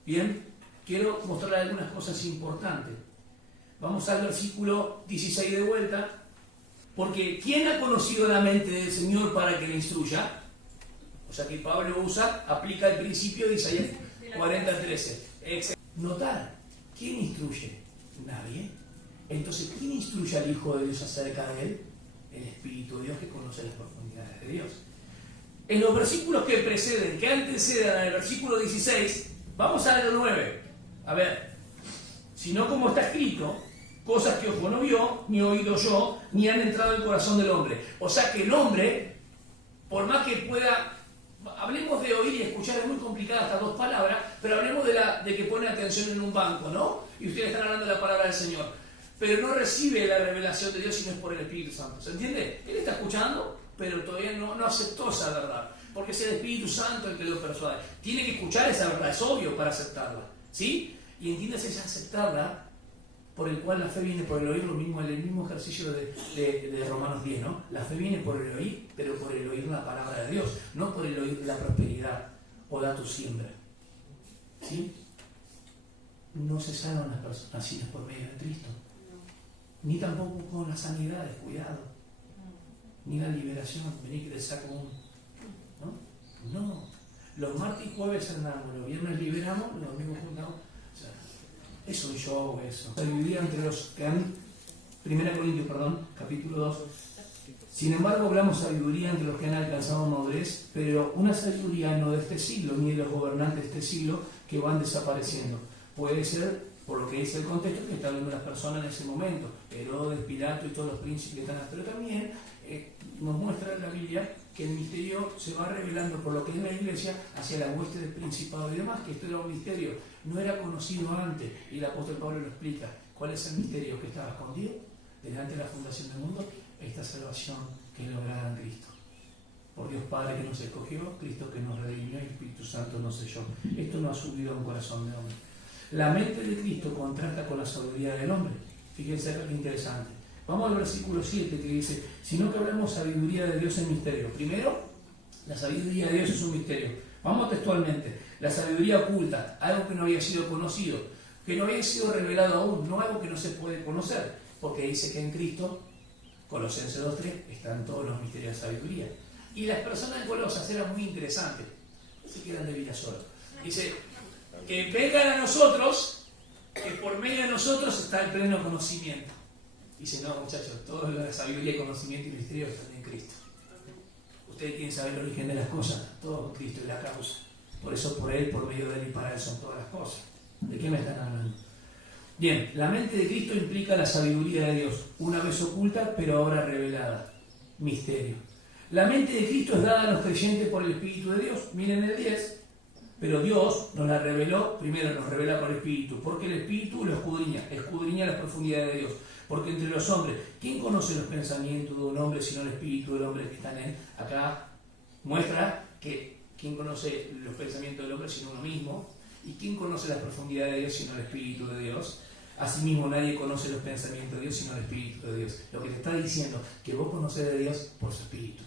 Bien, quiero mostrarles algunas cosas importantes. Vamos al versículo 16 de vuelta. Porque ¿quién ha conocido la mente del Señor para que le instruya? O sea que Pablo aplica el principio de Isaías 40:13. Notar, ¿quién instruye? Nadie. Entonces, ¿quién instruye al Hijo de Dios acerca de Él? El Espíritu de Dios que conoce las profundidades de Dios. En los versículos que preceden, que anteceden al versículo 16, vamos a leer el 9. A ver, sino como está escrito, cosas que ojo no vio, ni oído oyó, ni han entrado en el corazón del hombre. O sea que el hombre, por más que pueda... Hablemos de oír y escuchar, es muy complicada estas dos palabras, pero hablemos de que pone atención en un banco, ¿no? Y ustedes están hablando de la palabra del Señor. Pero no recibe la revelación de Dios si no es por el Espíritu Santo. ¿Se entiende? Él está escuchando, pero todavía no aceptó esa verdad. Porque es el Espíritu Santo el que lo persuade. Tiene que escuchar esa verdad, es obvio, para aceptarla. ¿Sí? Y entiéndase esa aceptarla, por el cual la fe viene por el oír, lo mismo, el mismo ejercicio de Romanos 10, ¿no? La fe viene por el oír, pero por el oír la palabra de Dios, no por el oír la prosperidad o da tu siembra. ¿Sí? No se salvan las personas sino por medio de Cristo. Ni tampoco con las sanidades, cuidado. Ni la liberación, vení que te saco uno. ¿No? No. Los martes y jueves andamos, los viernes liberamos, los domingos juntamos. O sea, es un show eso. Sabiduría entre los que han 1 Corintios, capítulo 2. Sin embargo, hablamos sabiduría entre los que han alcanzado madurez, pero una sabiduría no de este siglo, ni de los gobernantes de este siglo que van desapareciendo. Puede ser, por lo que dice el contexto, que está hablando las personas en ese momento, Herodes, Pilato y todos los príncipes que están atrás. Pero también nos muestra la Biblia que el misterio se va revelando por lo que es la iglesia hacia la hueste del principado y demás, que esto era un misterio, no era conocido antes, y el apóstol Pablo lo explica. ¿Cuál es el misterio que estaba escondido delante de la fundación del mundo? Esta salvación que es lograda en Cristo. Por Dios Padre que nos escogió, Cristo que nos redimió y el Espíritu Santo nos selló. Esto no ha subido a un corazón de hombre. La mente de Cristo contrasta con la sabiduría del hombre. Fíjense qué interesante. Vamos al versículo 7 que dice, sino que hablamos sabiduría de Dios en misterio. Primero, la sabiduría de Dios es un misterio. Vamos textualmente. La sabiduría oculta, algo que no había sido conocido, que no había sido revelado aún, no algo que no se puede conocer, porque dice que en Cristo, Colosenses 2.3, están todos los misterios de sabiduría. Y las personas de Colosas eran muy interesantes, no se quedan de vida solo. Dice, que vengan a nosotros, que por medio de nosotros está el pleno conocimiento. Dice, no muchachos, toda la sabiduría, conocimiento y misterio están en Cristo. Ustedes quieren saber el origen de las cosas, todo Cristo es la causa. Por eso por Él, por medio de Él y para Él son todas las cosas. ¿De qué me están hablando? Bien, la mente de Cristo implica la sabiduría de Dios, una vez oculta, pero ahora revelada. Misterio. La mente de Cristo es dada a los creyentes por el Espíritu de Dios. Miren el 10. Pero Dios nos la reveló, primero nos revela por el Espíritu, porque el Espíritu lo escudriña las profundidades de Dios. Porque entre los hombres, ¿quién conoce los pensamientos de un hombre sino el Espíritu del hombre que está en él? Acá muestra que ¿quién conoce los pensamientos del hombre sino uno mismo? ¿Y quién conoce las profundidades de Dios sino el Espíritu de Dios? Asimismo, nadie conoce los pensamientos de Dios sino el Espíritu de Dios. Lo que te está diciendo, que vos conocés de Dios por su Espíritu.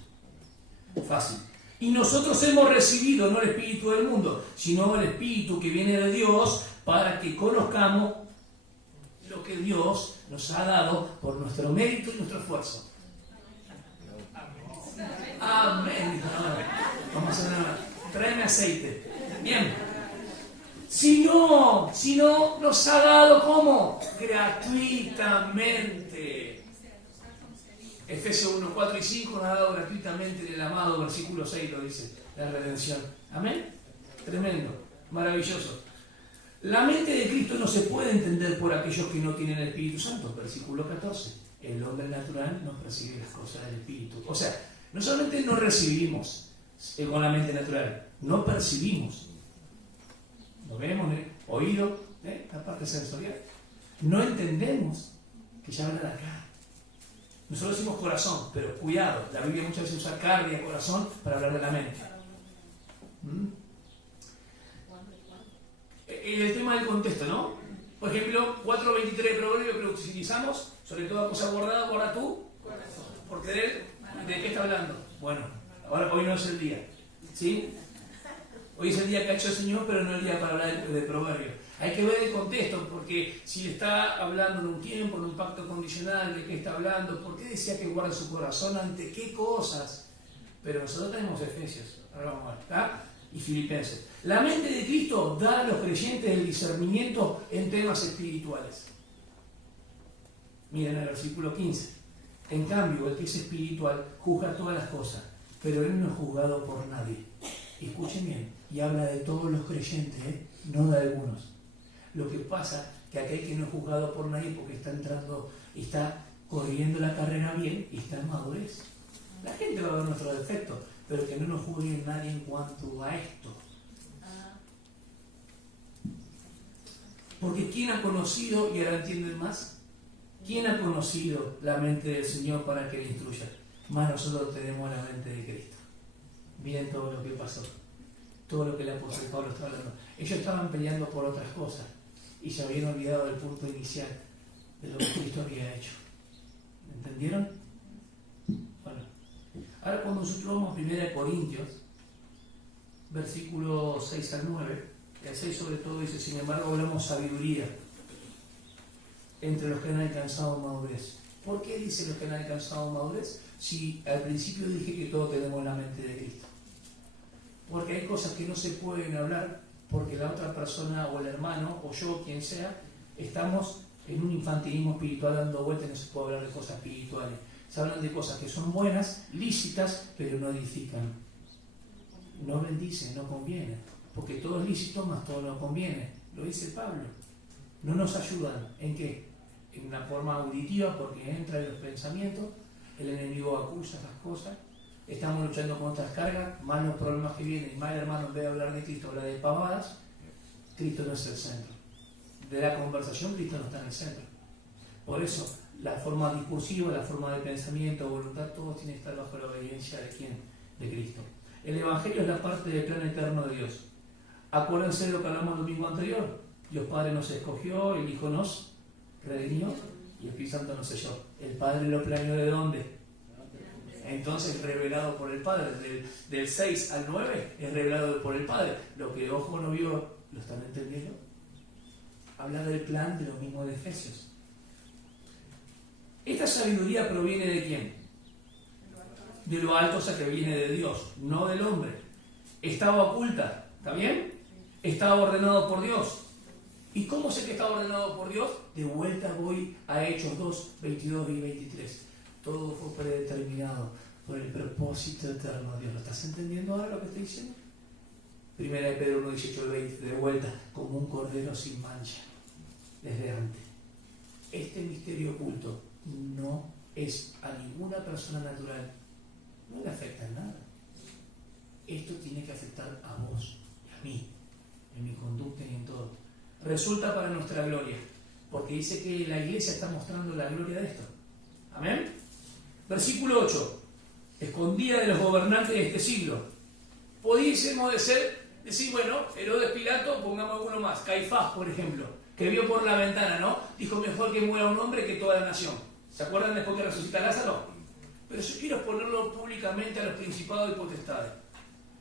Fácil. Y nosotros hemos recibido no el Espíritu del mundo, sino el Espíritu que viene de Dios para que conozcamos lo que Dios nos ha dado por nuestro mérito y nuestro esfuerzo. Amén. Vamos a hacer una... Tráeme aceite. Bien. Si no, nos ha dado ¿cómo? Gratuitamente. Efesios 1, 4 y 5 nos ha dado gratuitamente el amado, versículo 6 lo dice, la redención. Amén. Tremendo, maravilloso. La mente de Cristo no se puede entender por aquellos que no tienen el Espíritu Santo. Versículo 14. El hombre natural no percibe las cosas del Espíritu. O sea, no solamente no recibimos con la mente natural, no percibimos. Lo vemos, oído, la parte sensorial. No entendemos que ya habla de acá. Nosotros decimos corazón, pero cuidado, la Biblia muchas veces usa cardia, corazón, para hablar de la mente. El tema del contexto, ¿no? Por ejemplo, 4.23 de Proverbios que lo utilizamos, sobre toda cosa guardada, guarda tú, porque ¿de qué está hablando? Bueno, ahora hoy no es el día, ¿sí? Hoy es el día que ha hecho el Señor, pero no el día para hablar de Proverbios. Hay que ver el contexto, porque si está hablando de un tiempo, de un pacto condicional, de qué está hablando, ¿por qué decía que guarda su corazón ante qué cosas? Pero nosotros tenemos Efesios, ahora vamos a ver, ¿tá? Y Filipenses. La mente de Cristo da a los creyentes el discernimiento en temas espirituales. Miren el versículo 15. En cambio, el que es espiritual juzga todas las cosas, pero él no es juzgado por nadie. Escuchen bien, y habla de todos los creyentes, no de algunos. Lo que pasa que aquel que no es juzgado por nadie porque está entrando, está corriendo la carrera bien y está en madurez. La gente va a ver nuestros defectos, pero que no nos juzgue nadie en cuanto a esto. Porque ¿quién ha conocido, y ahora entienden más? ¿Quién ha conocido la mente del Señor para que le instruya? Más nosotros tenemos la mente de Cristo. Miren todo lo que pasó, todo lo que el apóstol Pablo está hablando. Ellos estaban peleando por otras cosas y se habían olvidado del punto inicial de lo que Cristo había hecho. ¿Entendieron? Bueno, ahora cuando nosotros vamos a 1 Corintios, versículo 6 al 9, el 6 sobre todo dice, sin embargo hablamos sabiduría entre los que han alcanzado madurez. ¿Por qué dice los que han alcanzado madurez? Si al principio dije que todos tenemos la mente de Cristo. Porque hay cosas que no se pueden hablar porque la otra persona o el hermano o yo, quien sea, estamos en un infantilismo espiritual dando vueltas no se puede hablar de cosas espirituales. Se hablan de cosas que son buenas, lícitas, pero no edifican. No bendicen, no conviene. Porque todo es lícito, más todo no conviene. Lo dice Pablo. No nos ayudan. ¿En qué? En una forma auditiva, porque entra en los pensamientos, el enemigo acusa esas cosas. Estamos luchando con otras cargas, más los problemas que vienen, más el hermano en vez de hablar de Cristo habla de pavadas. Cristo no es el centro. De la conversación, Cristo no está en el centro. Por eso, la forma discursiva, la forma de pensamiento, voluntad, todo tiene que estar bajo la obediencia de ¿quién? De Cristo. El Evangelio es la parte del plan eterno de Dios. Acuérdense de lo que hablamos el domingo anterior. Dios Padre nos escogió, el Hijo nos redimió y el Espíritu Santo nos selló. El Padre lo planeó ¿de dónde? Entonces revelado por el Padre. Del 6 al 9 es revelado por el Padre. Lo que ojo no vio, ¿lo están entendiendo? Habla del plan de lo mismo de Efesios. Esta sabiduría proviene ¿de quién? De lo alto, o sea que viene de Dios, no del hombre. Estaba oculta, ¿está bien? Estaba ordenado por Dios. ¿Y cómo sé que está ordenado por Dios? De vuelta voy a Hechos 2, 22 y 23. Todo fue predeterminado por el propósito eterno de Dios. ¿Lo estás entendiendo ahora lo que estoy diciendo? Primera de Pedro 1, 18 y 20. De vuelta, como un cordero sin mancha, desde antes. Este misterio oculto no es a ninguna persona natural. No le afecta en nada. Esto tiene que afectar a vos y a mí, en mi conducta y en todo. Resulta para nuestra gloria, porque dice que la iglesia está mostrando la gloria de esto. Amén. Versículo 8. Escondida de los gobernantes de este siglo. Pudiésemos decir, bueno, Herodes Pilato, pongamos alguno más. Caifás, por ejemplo, que vio por la ventana, ¿no? Dijo, mejor que muera un hombre que toda la nación. ¿Se acuerdan después que resucita Lázaro? Pero yo quiero ponerlo públicamente a los principados y potestades.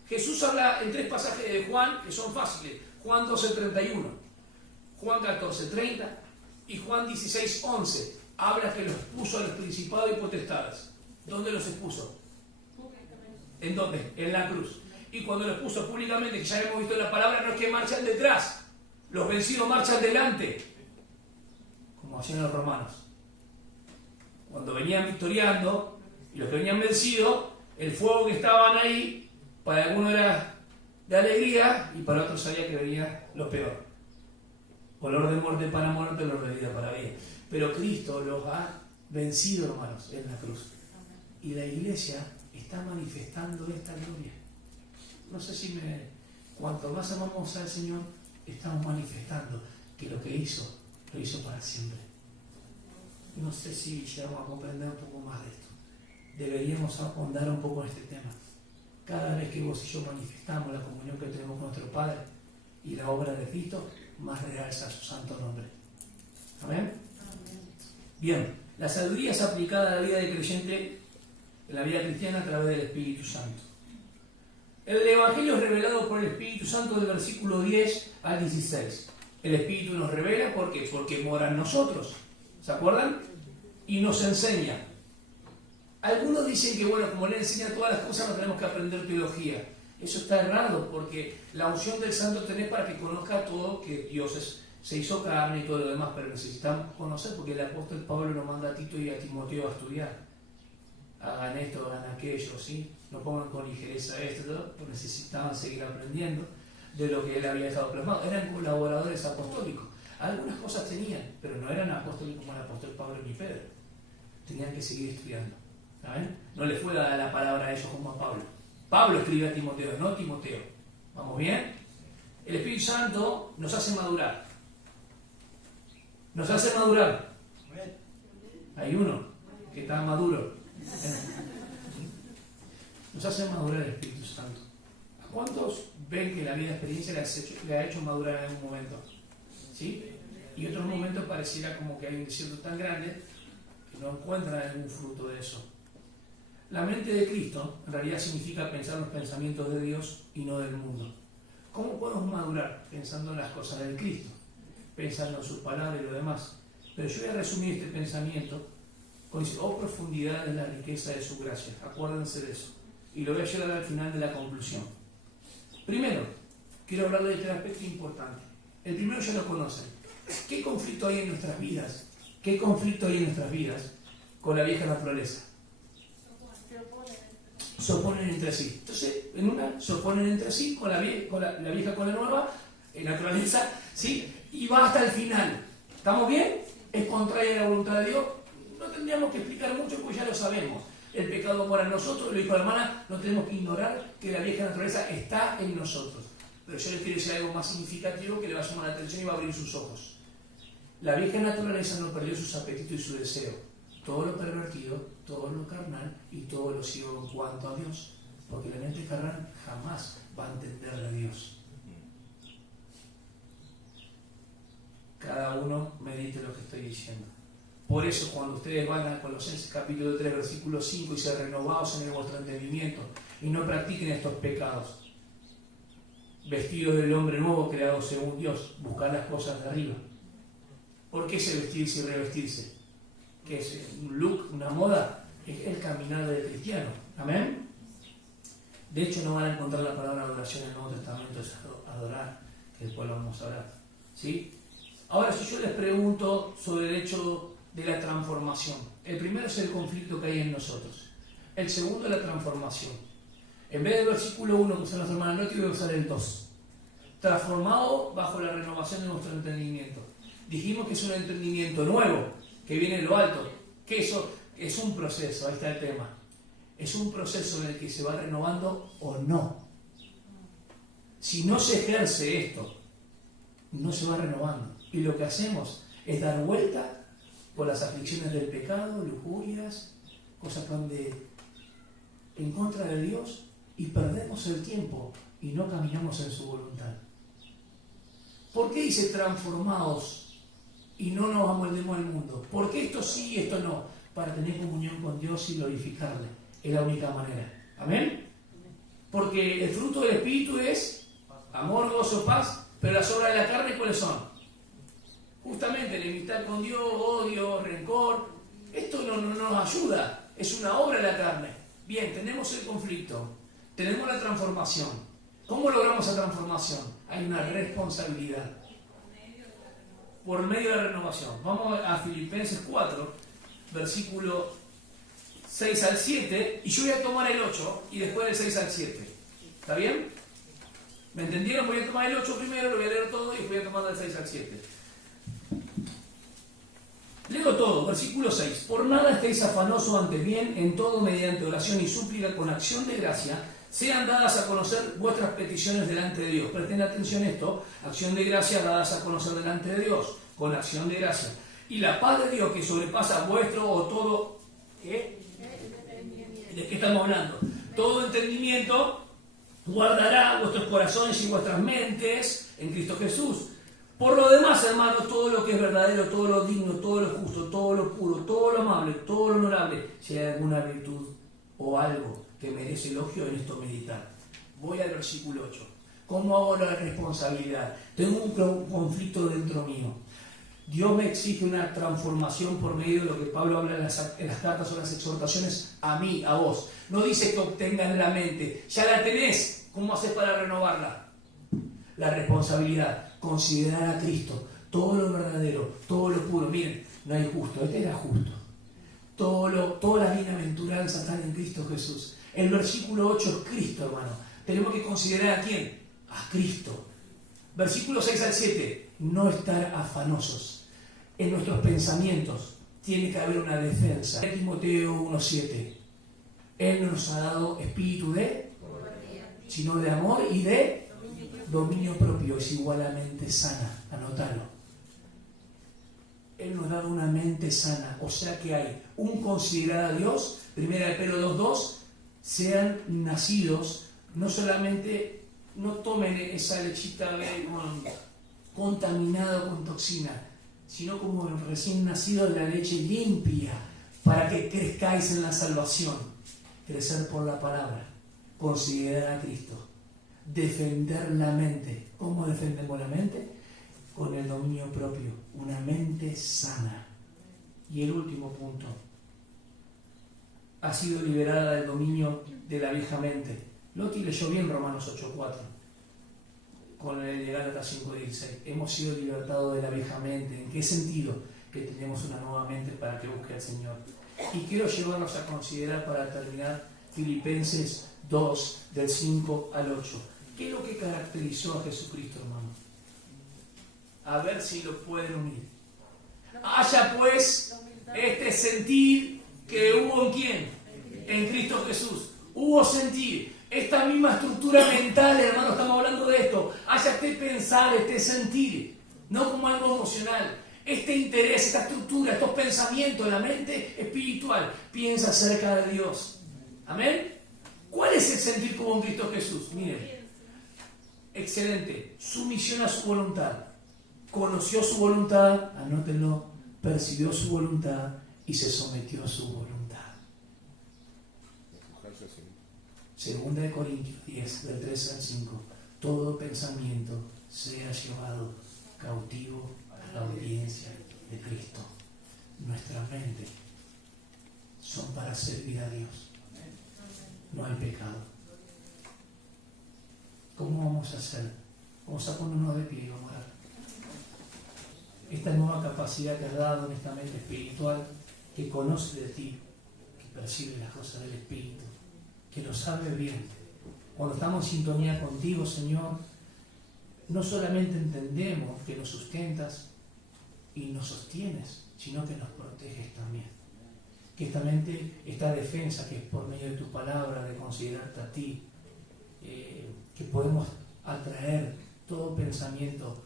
Jesús habla en 3 pasajes de Juan que son fáciles. Juan 12:31, Juan 14:30 y Juan 16:11. Habla que los puso a los principados y potestades. ¿Dónde los expuso? ¿En dónde? En la cruz. Y cuando los puso públicamente, que ya hemos visto en la palabra, no es que marchan detrás. Los vencidos marchan delante. Como hacían los romanos. Cuando venían victoriando, y los que venían vencidos, el fuego que estaban ahí, para algunos era de alegría, y para otros sabía que venía lo peor. Olor de muerte para muerte, olor de vida para vida. Pero Cristo los ha vencido, hermanos, en la cruz. Y la iglesia está manifestando esta gloria. No sé si cuanto más amamos al Señor, estamos manifestando que lo que hizo, lo hizo para siempre. No sé si llegamos a comprender un poco más de esto. Deberíamos ahondar un poco en este tema. Cada vez que vos y yo manifestamos la comunión que tenemos con nuestro Padre y la obra de Cristo, más realza su santo nombre. ¿Amén? Bien, la sabiduría es aplicada a la vida del creyente, en la vida cristiana, a través del Espíritu Santo. El Evangelio es revelado por el Espíritu Santo del versículo 10 al 16. El Espíritu nos revela, ¿por qué? Porque mora en nosotros. ¿Se acuerdan? Y nos enseña. Algunos dicen que, bueno, como le enseña todas las cosas, no tenemos que aprender teología. Eso está errado, porque la unción del Santo tenés para que conozca todo, que Dios se hizo carne y todo lo demás, pero necesitamos conocer, porque el apóstol Pablo lo manda a Tito y a Timoteo a estudiar. Hagan esto, hagan aquello, ¿sí? No pongan con ligereza esto, porque necesitaban seguir aprendiendo de lo que él había dejado plasmado. Eran colaboradores apostólicos. Algunas cosas tenían, pero no eran apóstoles como el apóstol Pablo ni Pedro. Tenían que seguir estudiando. ¿Saben? No le fue dada la palabra a ellos como a Pablo. Pablo escribe a Timoteo, no Timoteo. ¿Vamos bien? El Espíritu Santo nos hace madurar. Nos hace madurar. Hay uno que está maduro. Nos hace madurar el Espíritu Santo. ¿A cuántos ven que la vida de experiencia le ha hecho madurar en algún momento? ¿Sí? Y otros momentos pareciera como que hay un desierto tan grande que no encuentran algún fruto de eso. La mente de Cristo en realidad significa pensar los pensamientos de Dios y no del mundo. ¿Cómo podemos madurar? Pensando en las cosas del Cristo, pensando en sus palabras y lo demás. Pero yo voy a resumir este pensamiento con profundidad de la riqueza de su gracia. Acuérdense de eso. Y lo voy a llevar al final de la conclusión. Primero, quiero hablar de este aspecto importante. El primero ya lo conocen. ¿Qué conflicto hay en nuestras vidas? ¿Qué conflicto hay en nuestras vidas con la vieja naturaleza? Se oponen entre sí. Entonces, en una se oponen entre sí con la vieja con la nueva naturaleza, ¿sí? Y va hasta el final. ¿Estamos bien? Es contraria a la voluntad de Dios. No tendríamos que explicar mucho, pues ya lo sabemos. El pecado mora en nosotros, lo dijo la hermana, no tenemos que ignorar que la vieja naturaleza está en nosotros. Pero yo les quiero decir algo más significativo que le va a llamar la atención y va a abrir sus ojos. La vieja naturaleza no perdió sus apetitos y su deseo. Todo lo pervertido, todo lo carnal y todo lo ciego en cuanto a Dios. Porque la mente carnal jamás va a entender a Dios. Cada uno medite lo que estoy diciendo. Por eso cuando ustedes van a Colosenses capítulo 3, versículo 5, y se renovados en vuestro entendimiento y no practiquen estos pecados, vestidos del hombre nuevo creado según Dios, buscar las cosas de arriba. ¿Por qué ese vestirse y revestirse? ¿Qué es un look, una moda? Es el caminar del cristiano. ¿Amén? De hecho no van a encontrar la palabra adoración en el Nuevo Testamento, es adorar, que después lo vamos a hablar. ¿Sí? Ahora, si yo les pregunto sobre el hecho de la transformación, el primero es el conflicto que hay en nosotros, el segundo es la transformación. En vez del versículo 1 que usa nuestra hermana Loti, voy a usar el 2. Transformado bajo la renovación de nuestro entendimiento. Dijimos que es un entendimiento nuevo, que viene de lo alto, que eso es un proceso, ahí está el tema. Es un proceso en el que se va renovando o no. Si no se ejerce esto, no se va renovando. Y lo que hacemos es dar vuelta por las aflicciones del pecado, lujurias, cosas que van en contra de Dios, y perdemos el tiempo y no caminamos en su voluntad. ¿Por qué dice transformados y no nos amoldemos al mundo? ¿Por qué esto sí y esto no? Para tener comunión con Dios y glorificarle. Es la única manera. ¿Amén? Porque el fruto del Espíritu es amor, gozo, paz, pero las obras de la carne, ¿cuáles son? Justamente enemistad con Dios, odio, rencor. Esto no nos ayuda. Es una obra de la carne. Bien, tenemos el conflicto. Tenemos la transformación. ¿Cómo logramos esa transformación? Hay una responsabilidad. Por medio de la renovación. Vamos a Filipenses 4, versículo 6 al 7, y yo voy a tomar el 8 y después del 6 al 7. ¿Está bien? ¿Me entendieron? Voy a tomar el 8 primero, lo voy a leer todo y voy a tomar del 6 al 7. Leo todo, versículo 6. Por nada estéis afanosos, antes bien, en todo mediante oración y súplica con acción de gracia, sean dadas a conocer vuestras peticiones delante de Dios. Presten atención a esto, acción de gracia dadas a conocer delante de Dios, con acción de gracia. Y la paz de Dios que sobrepasa vuestro o todo... ¿Qué? ¿De qué estamos hablando? Todo entendimiento guardará vuestros corazones y vuestras mentes en Cristo Jesús. Por lo demás, hermanos, todo lo que es verdadero, todo lo digno, todo lo justo, todo lo puro, todo lo amable, todo lo honorable, si hay alguna virtud o algo que merece elogio, en esto meditar. Voy al versículo 8. ¿Cómo hago la responsabilidad? Tengo un conflicto dentro mío. Dios me exige una transformación por medio de lo que Pablo habla en las cartas o las exhortaciones a mí, a vos. No dice que obtengan la mente. Ya la tenés. ¿Cómo haces para renovarla? La responsabilidad. Considerar a Cristo. Todo lo verdadero, todo lo puro. Miren, no hay justo. Este era justo. Todas las bienaventuranzas están en Cristo Jesús. El versículo 8 es Cristo, hermano. Tenemos que considerar a quién. A Cristo. Versículo 6 al 7. No estar afanosos. En nuestros pensamientos tiene que haber una defensa. Timoteo 1:7. Él no nos ha dado espíritu de, sino de amor y de dominio propio. Es igualmente sana. Anótalo. Él nos ha dado una mente sana. O sea que hay un considerar a Dios. Primera de Pedro 2:2. Sean nacidos, no solamente, no tomen esa lechita contaminada con toxina, sino como recién nacido de la leche limpia, para que crezcáis en la salvación. Crecer por la palabra, considerar a Cristo, defender la mente. ¿Cómo defendemos la mente? Con el dominio propio, una mente sana. Y el último punto, ha sido liberada del dominio de la vieja mente. Loti leyó bien Romanos 8:4. con el de Gálatas 5:16. Hemos sido libertados de la vieja mente. ¿En qué sentido? Que tenemos una nueva mente para que busque al Señor. Y quiero llevarnos a considerar para terminar Filipenses 2, del 5 al 8. ¿Qué es lo que caracterizó a Jesucristo, hermano? A ver si lo pueden unir. Haya pues este sentir que hubo en quién, en Cristo Jesús. Hubo sentir, esta misma estructura mental, hermano, estamos hablando de esto. Haya este pensar, este sentir, no como algo emocional. Este interés, esta estructura, estos pensamientos, la mente espiritual, piensa acerca de Dios. Amén. ¿Cuál es el sentir como en Cristo Jesús? Miren, excelente, sumisión a su voluntad. Conoció su voluntad, anótenlo, percibió su voluntad y se sometió a su voluntad. Segunda de Corintios 10, del 3 al 5. Todo pensamiento sea llevado cautivo a la obediencia de Cristo. Nuestras mentes son para servir a Dios. No hay pecado. ¿Cómo vamos a hacer? Vamos a ponernos de pie y vamos a orar. Esta nueva capacidad que has dado en esta mente espiritual, que conoce de ti, que percibe las cosas del Espíritu, que lo sabe bien. Cuando estamos en sintonía contigo, Señor, no solamente entendemos que nos sustentas y nos sostienes, sino que nos proteges también. Que esta mente, esta defensa que es por medio de tu palabra, de considerarte a ti, que podemos atraer todo pensamiento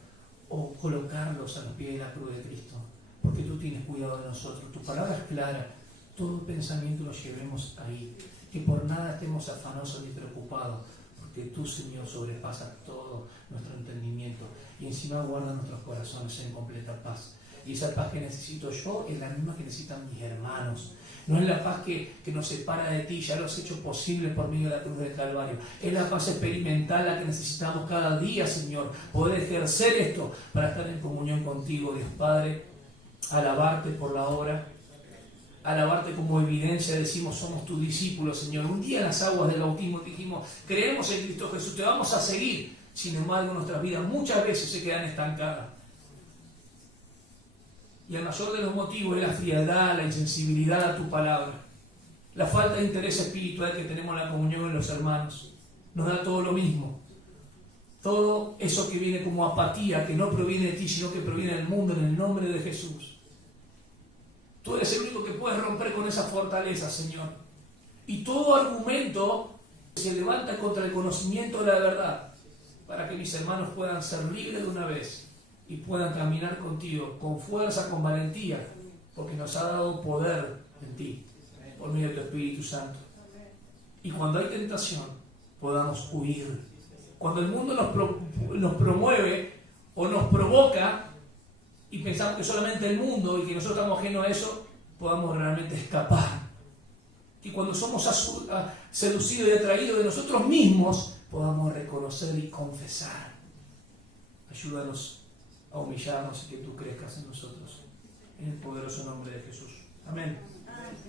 o colocarlos a los pies de la cruz de Cristo, porque tú tienes cuidado de nosotros. Tu palabra es clara, todo pensamiento lo llevemos ahí, que por nada estemos afanosos ni preocupados, porque tú, Señor, sobrepasas todo nuestro entendimiento y encima guarda nuestros corazones en completa paz. Y esa paz que necesito yo es la misma que necesitan mis hermanos. No es la paz que nos separa de ti, ya lo has hecho posible por medio de la cruz del Calvario. Es la paz experimental la que necesitamos cada día, Señor. Poder ejercer esto para estar en comunión contigo, Dios Padre. Alabarte por la obra. Alabarte como evidencia, decimos, somos tus discípulos, Señor. Un día en las aguas del bautismo dijimos, creemos en Cristo Jesús, te vamos a seguir. Sin embargo, nuestras vidas muchas veces se quedan estancadas. Y el mayor de los motivos es la frialdad, la insensibilidad a tu palabra, la falta de interés espiritual que tenemos en la comunión en los hermanos. Nos da todo lo mismo. Todo eso que viene como apatía, que no proviene de ti, sino que proviene del mundo, en el nombre de Jesús. Tú eres el único que puedes romper con esa fortaleza, Señor. Y todo argumento se levanta contra el conocimiento de la verdad, para que mis hermanos puedan ser libres de una vez y puedan caminar contigo con fuerza, con valentía, porque nos ha dado poder en ti, por medio de tu Espíritu Santo. Y cuando hay tentación, podamos huir. Cuando el mundo nos promueve o nos provoca y pensamos que solamente el mundo y que nosotros estamos ajenos a eso, podamos realmente escapar. Y cuando somos seducidos y atraídos de nosotros mismos, podamos reconocer y confesar. Ayúdanos a humillarnos y que tú crezcas en nosotros. En el poderoso nombre de Jesús. Amén.